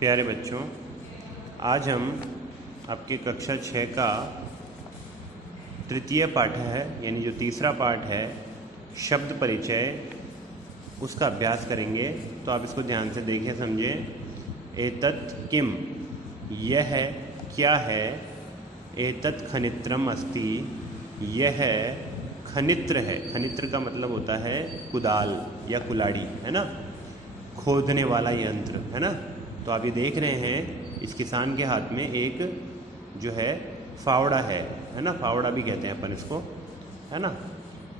प्यारे बच्चों, आज हम आपके कक्षा 6 का तृतीय पाठ है, यानी जो तीसरा पाठ है शब्द परिचय, उसका अभ्यास करेंगे। तो आप इसको ध्यान से देखें, समझें। एतत् किम, यह क्या है। एतत् खनित्रम अस्ति, यह खनित्र है। खनित्र का मतलब होता है कुदाल या कुलाड़ी, है ना, खोदने वाला यंत्र, है ना। तो आप ये देख रहे हैं, इस किसान के हाथ में एक जो है फावड़ा है ना, फावड़ा भी कहते हैं अपन इसको, है ना।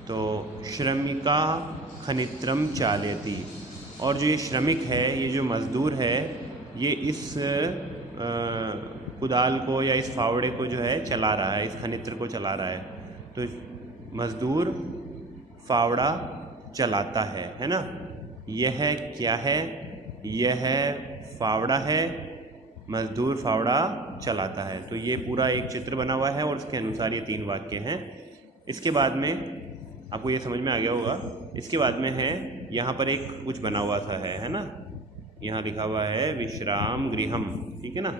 तो श्रमिका खनित्रम चालयति, और जो ये श्रमिक है, ये जो मज़दूर है, ये इस कुदाल को या इस फावड़े को जो है चला रहा है, इस खनित्र को चला रहा है। तो मज़दूर फावड़ा चलाता है ना। यह क्या है, यह फावड़ा है, मज़दूर फावड़ा चलाता है। तो ये पूरा एक चित्र बना हुआ है और उसके अनुसार ये 3 वाक्य हैं। इसके बाद में आपको ये समझ में आ गया होगा। इसके बाद में है, यहाँ पर एक कुछ बना हुआ सा है ना, यहाँ लिखा हुआ है विश्राम गृहम, ठीक है ना,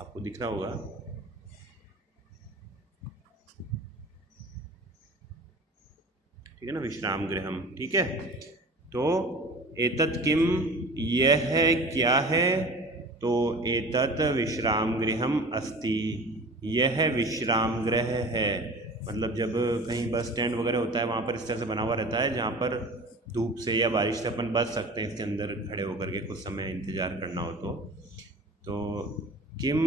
आपको दिख रहा होगा। ठीक है ना, विश्राम गृहम, ठीक है। तो एतत् किम, यह क्या है। तो एतत् विश्राम गृहम अस्ति, यह विश्राम गृह है। मतलब जब कहीं बस स्टैंड वगैरह होता है, वहाँ पर इस तरह से बना हुआ रहता है, जहाँ पर धूप से या बारिश से अपन बच सकते हैं, इसके अंदर खड़े होकर के कुछ समय इंतज़ार करना हो तो किम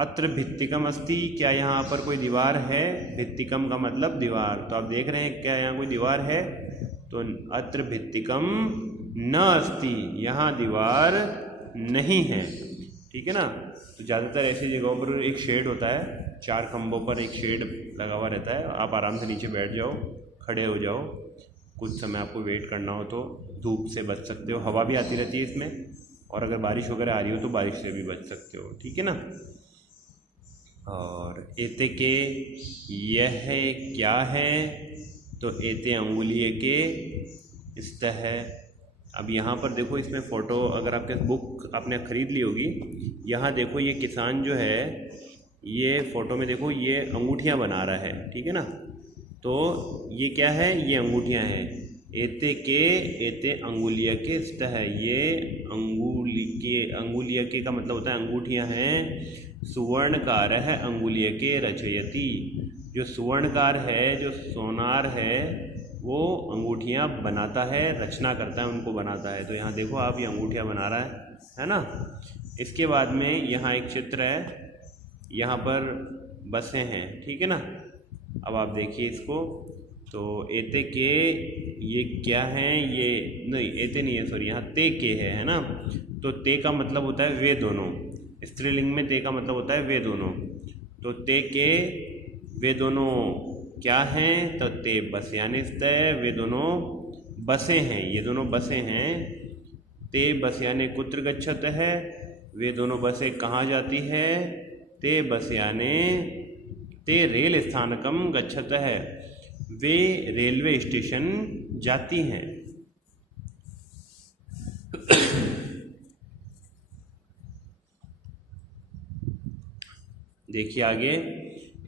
अत्र भित्तिकम अस्ति, क्या यहाँ पर कोई दीवार है। भित्तिकम का मतलब दीवार। तो आप देख रहे हैं, क्या यहाँ कोई दीवार है। तो अत्र भित्तिकम न अस्ति, यहाँ दीवार नहीं है, ठीक है ना। तो ज़्यादातर ऐसी जगहों पर एक शेड होता है, 4 खंभों पर एक शेड लगा हुआ रहता है। आप आराम से नीचे बैठ जाओ, खड़े हो जाओ, कुछ समय आपको वेट करना हो तो धूप से बच सकते हो। हवा भी आती रहती है इसमें, और अगर बारिश वगैरह आ रही हो तो बारिश से भी बच सकते हो, ठीक है ना। और एते के, यह क्या है। तो एते अंगुलिये के स्तः है। अब यहाँ पर देखो, इसमें फ़ोटो, अगर आपके बुक आपने ख़रीद ली होगी, यहाँ देखो ये किसान जो है, ये फ़ोटो में देखो, ये अंगूठियाँ बना रहा है, ठीक है ना। तो ये क्या है, ये अंगूठियाँ हैं। एते के, एते अंगुलिया के स्तः है, ये अंगुलिया के का मतलब होता है अंगूठियाँ हैं। सुवर्णकार है अंगुलिया के रचयति, जो सुवर्णकार है, जो सोनार है, वो अंगूठियाँ बनाता है, रचना करता है, उनको बनाता है। तो यहाँ देखो आप, ये अंगूठियाँ बना रहा है ना। इसके बाद में यहाँ एक चित्र है, यहाँ पर बसें हैं, ठीक है ना। अब आप देखिए इसको। तो एते के, ये क्या हैं, ये नहीं, एते नहीं है, सॉरी, यहाँ ते के है ना। तो ते का मतलब होता है वे दोनों, स्त्रीलिंग में ते का मतलब होता है वे दोनों। तो ते के, वे दोनों क्या हैं। तो ते बसयाने स्तः, वे दोनों बसें हैं, ये दोनों बसें हैं। ते बसयाने कुत्र गच्छत है, वे दोनों बसें कहाँ जाती है। ते बसयाने, ते रेल स्थानकम गच्छत है, वे रेलवे स्टेशन जाती हैं। देखिए आगे,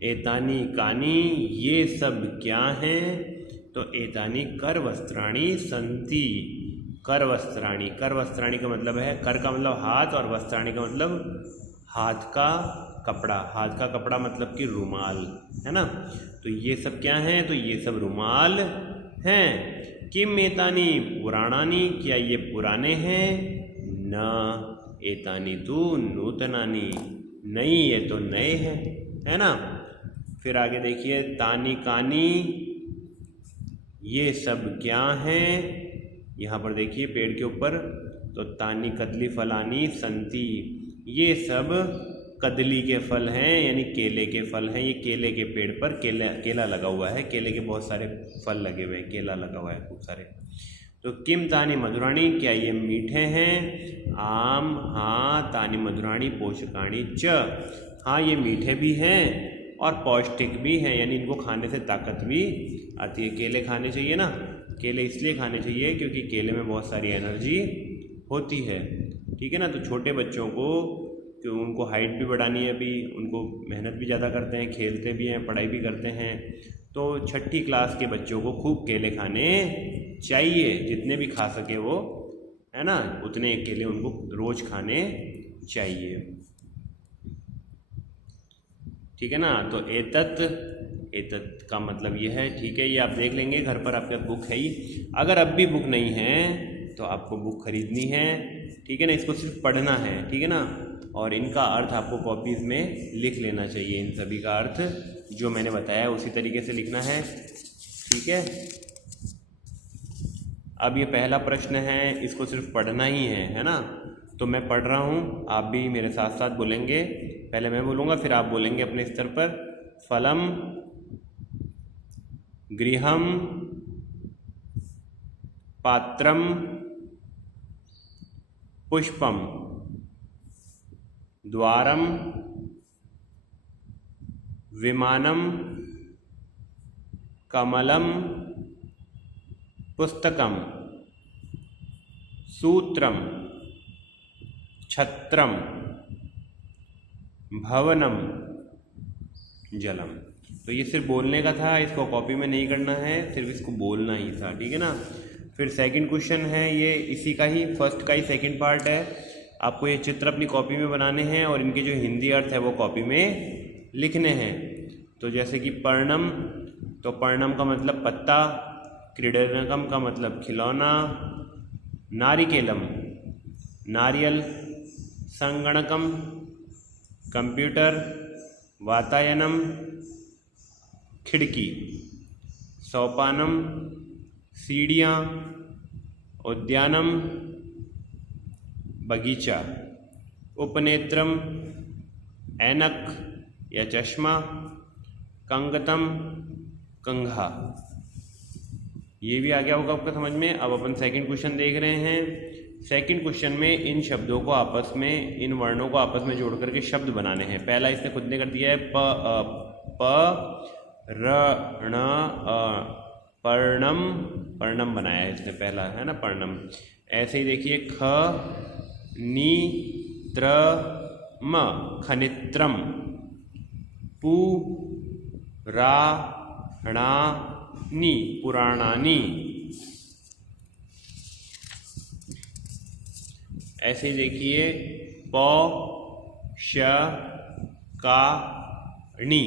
एतानी कानी, ये सब क्या हैं। तो एतानी कर वस्त्राणी संति, कर वस्त्राणी, कर वस्त्राणी का मतलब है, कर का मतलब हाथ, और वस्त्राणी का मतलब हाथ का कपड़ा। हाथ का कपड़ा मतलब कि रुमाल, है ना। तो ये सब क्या हैं, तो ये सब रुमाल हैं। किम एतानी पुराणानी, क्या ये पुराने हैं। न एतानी तु नूतनानी, नहीं, ये तो नए हैं, है ना। फिर आगे देखिए, तानी कानी, ये सब क्या हैं। यहाँ पर देखिए पेड़ के ऊपर, तो तानी कदली फलानी संति, ये सब कदली के फल हैं, यानी केले के फल हैं। ये केले के पेड़ पर केला लगा हुआ है, केले के बहुत सारे फल लगे हुए हैं, केला लगा हुआ है खूब सारे। तो किम तानी मधुराणी, क्या ये मीठे हैं। आम, हाँ, तानी मधुराणी पोषकाणी च, हाँ ये मीठे भी हैं और पौष्टिक भी हैं, यानी इनको खाने से ताकत भी आती है। केले खाने चाहिए ना, केले इसलिए खाने चाहिए क्योंकि केले में बहुत सारी एनर्जी होती है। ठीक है ना। तो छोटे बच्चों को, क्यों, उनको हाइट भी बढ़ानी है, अभी उनको मेहनत भी ज़्यादा करते हैं, खेलते भी हैं, पढ़ाई भी करते हैं, तो 6ठी क्लास के बच्चों को खूब केले खाने चाहिए, जितने भी खा सके वो, है ना, उतने केले उनको रोज़ खाने चाहिए, ठीक है ना। तो एतत का मतलब ये है, ठीक है। ये आप देख लेंगे, घर पर आपके बुक है ही। अगर अब भी बुक नहीं है तो आपको बुक खरीदनी है, ठीक है ना। इसको सिर्फ पढ़ना है, ठीक है ना। और इनका अर्थ आपको कॉपीज़ में लिख लेना चाहिए। इन सभी का अर्थ जो मैंने बताया उसी तरीके से लिखना है, ठीक है। अब ये पहला प्रश्न है, इसको सिर्फ पढ़ना ही है ना। तो मैं पढ़ रहा हूँ, आप भी मेरे साथ साथ बोलेंगे। पहले मैं बोलूँगा, फिर आप बोलेंगे अपने स्तर पर। फलम गृहम पात्रम पुष्पम द्वारम विमानम कमलम पुस्तकम सूत्रम छत्रम भवनम जलम। तो ये सिर्फ बोलने का था, इसको कॉपी में नहीं करना है, सिर्फ इसको बोलना ही था, ठीक है ना। फिर सेकंड क्वेश्चन है, ये इसी का ही, फर्स्ट का ही सेकंड पार्ट है। आपको ये चित्र अपनी कॉपी में बनाने हैं और इनके जो हिंदी अर्थ है वो कॉपी में लिखने हैं। तो जैसे कि पर्णम, तो पर्णम का मतलब पत्ता, क्रीडनकम का मतलब खिलौना, नारिकेलम नारियल, संगणकम कंप्यूटर, वातायनम खिड़की, सोपानम सीढ़ियाँ, उद्यानम बगीचा, उपनेत्रम ऐनक या चश्मा, कंगतम कंघा। ये भी आ गया होगा आपका समझ में। अब अपन सेकंड क्वेश्चन देख रहे हैं। सेकंड क्वेश्चन में इन शब्दों को आपस में, इन वर्णों को आपस में जोड़ करके शब्द बनाने हैं। पहला इसने खुद ने कर दिया है, प र ण पर्णम, पर्णम बनाया है इसने पहला, है ना, पर्णम। ऐसे ही देखिए, ख नी त्र म खनित्रम, पु रा णा नी पुराणानी। ऐसे ही देखिए, प श का णी,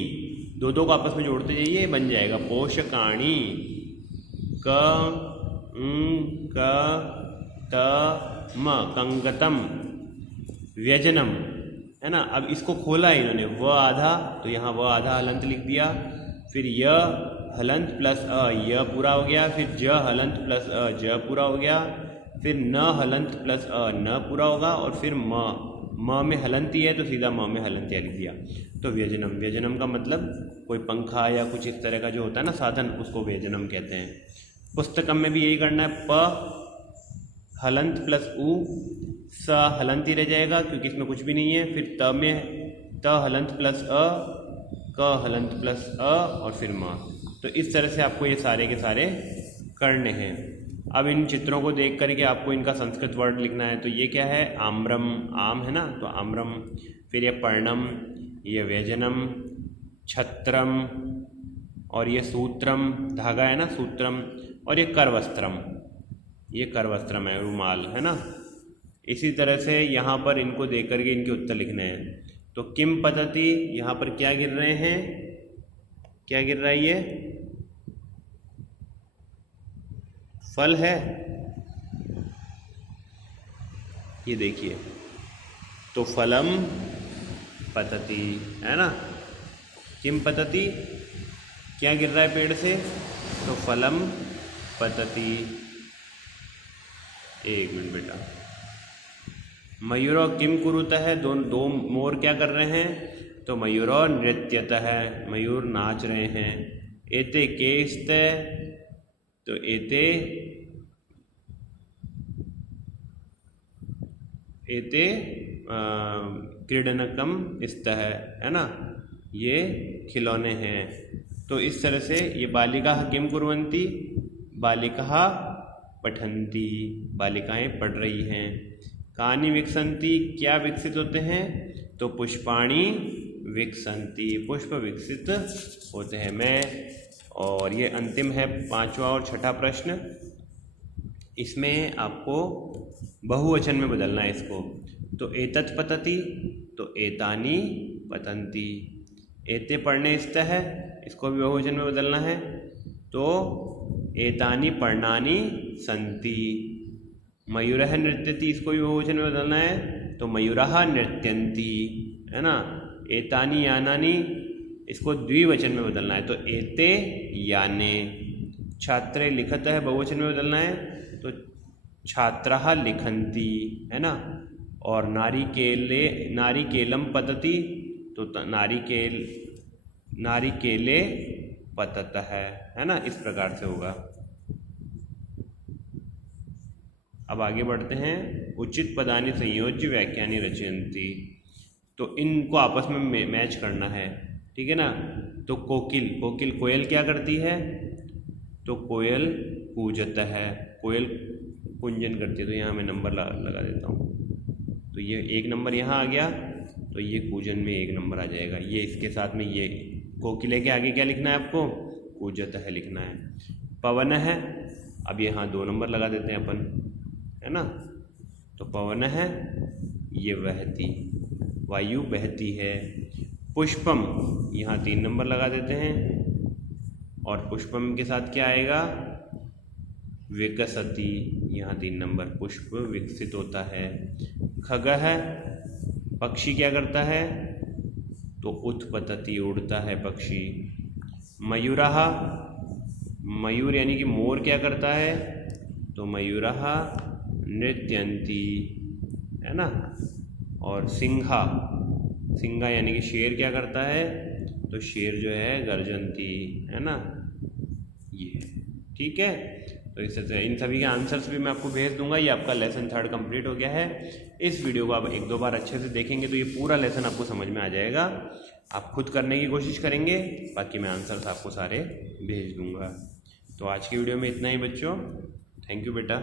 दो को आपस में जोड़ते जाइए, बन जाएगा पोषकाणी। क क त म कंगतम व्यजनम, है ना। अब इसको खोला है इन्होंने, व आधा, तो यहाँ व आधा हलंत लिख दिया। फिर य हलंत प्लस अ, य पूरा हो गया। फिर ज हलंत प्लस अ, ज पूरा हो गया। फिर न हलंत प्लस अ, न पूरा होगा। और फिर म में हलंती है तो सीधा म में हलंतिया लिख दिया। तो व्यजनम, व्यजनम का मतलब कोई पंखा या कुछ इस तरह का जो होता है ना साधन, उसको व्यजनम कहते हैं। पुस्तकम में भी यही करना है, प हलंत प्लस उ, स हलंती रह जाएगा क्योंकि इसमें कुछ भी नहीं है। फिर त में त हलंत प्लस अ, क हलंत प्लस अ और फिर म। तो इस तरह से आपको ये सारे के सारे करने हैं। अब इन चित्रों को देख करके आपको इनका संस्कृत वर्ड लिखना है। तो ये क्या है, आम्रम, आम है ना, तो आम्रम। फिर ये पर्णम, ये व्यजनम, छत्रम, और ये सूत्रम, धागा है ना, सूत्रम। और ये करवस्त्रम, ये करवस्त्रम है, रुमाल, है ना। इसी तरह से यहाँ पर इनको देख करके इनके उत्तर लिखने हैं। तो किम पतति, यहाँ पर क्या गिर रहे हैं, क्या गिर रहा है, ये फल है, ये देखिए। तो फलम पतति, है ना। किम पतति, क्या गिर रहा है पेड़ से, तो फलम पतति। एक मिनट बेटा। मयूरो किम कुरुतः, दो मोर क्या कर रहे हैं, तो मयूरो नृत्यतः, मयूर नाच रहे हैं। एते केस्ते, तो एते क्रीडनकम स्तः, है ना, ये खिलौने हैं। तो इस तरह से ये बालिका किम कुर्वन्ति, बालिका पठन्ति, बालिकाएं पढ़ रही हैं। कानि विकसन्ति, क्या विकसित होते हैं? तो पुष्पाणि विकसन्ति, पुष्प विकसित होते हैं। और ये अंतिम है 5वां और 6ठा प्रश्न। इसमें आपको बहुवचन में बदलना है इसको। तो एतत् पतति, तो एतानि पतन्ति। एते पढ़ने स्थ है, इसको भी बहुवचन में बदलना है। तो एतानि पर्णानि सन्ति। मयूरः नृत्यति, इसको भी बहुवचन में बदलना है। तो मयूराः नृत्यन्ति, है ना। एतानि यानानि, इसको द्विवचन में बदलना है। तो एते याने। छात्रे लिखतः, बहुवचन में बदलना है। तो छात्राः लिखन्ति, है ना। और नारिकेलम पतति, तो नारिकेले पततः, है ना। इस प्रकार से होगा। अब आगे बढ़ते हैं। उचित पदानि संयोज्य वाक्यानि रचयन्ति। तो इनको आपस में मैच करना है, ठीक है ना। तो कोकिल कोयल क्या करती है? तो कोयल कूजत है, कोयल कुंजन करती है। तो यहाँ मैं नंबर लगा देता हूँ। तो ये 1 नंबर यहाँ आ गया, तो ये कूजन में 1 नंबर आ जाएगा। ये इसके साथ में ये कोकिले के आगे क्या लिखना है आपको? कूजत है लिखना है। पवन है, अब यहाँ 2 नंबर लगा देते हैं अपन, है ना। तो पवन है, ये वहती, वायु बहती है। पुष्पम, यहाँ 3 नंबर लगा देते हैं। और पुष्पम के साथ क्या आएगा? विकसति, यहाँ 3 नंबर, पुष्प विकसित होता है। खगः, पक्षी क्या करता है? तो उत्पतति, उड़ता है पक्षी। मयूरः, मयूर यानी कि मोर क्या करता है? तो मयूरः नृत्यन्ति, है ना। और सिंहा यानी कि शेर क्या करता है? तो शेर जो है गर्जन्ति, है ना। ये ठीक है। तो इस तरह इन सभी के आंसर्स भी मैं आपको भेज दूंगा। ये आपका लेसन 3 कंप्लीट हो गया है। इस वीडियो को आप 1-2 बार अच्छे से देखेंगे तो ये पूरा लेसन आपको समझ में आ जाएगा। आप खुद करने की कोशिश करेंगे, बाकी मैं आंसर्स आपको सारे भेज दूंगा। तो आज की वीडियो में इतना ही बच्चों। थैंक यू बेटा।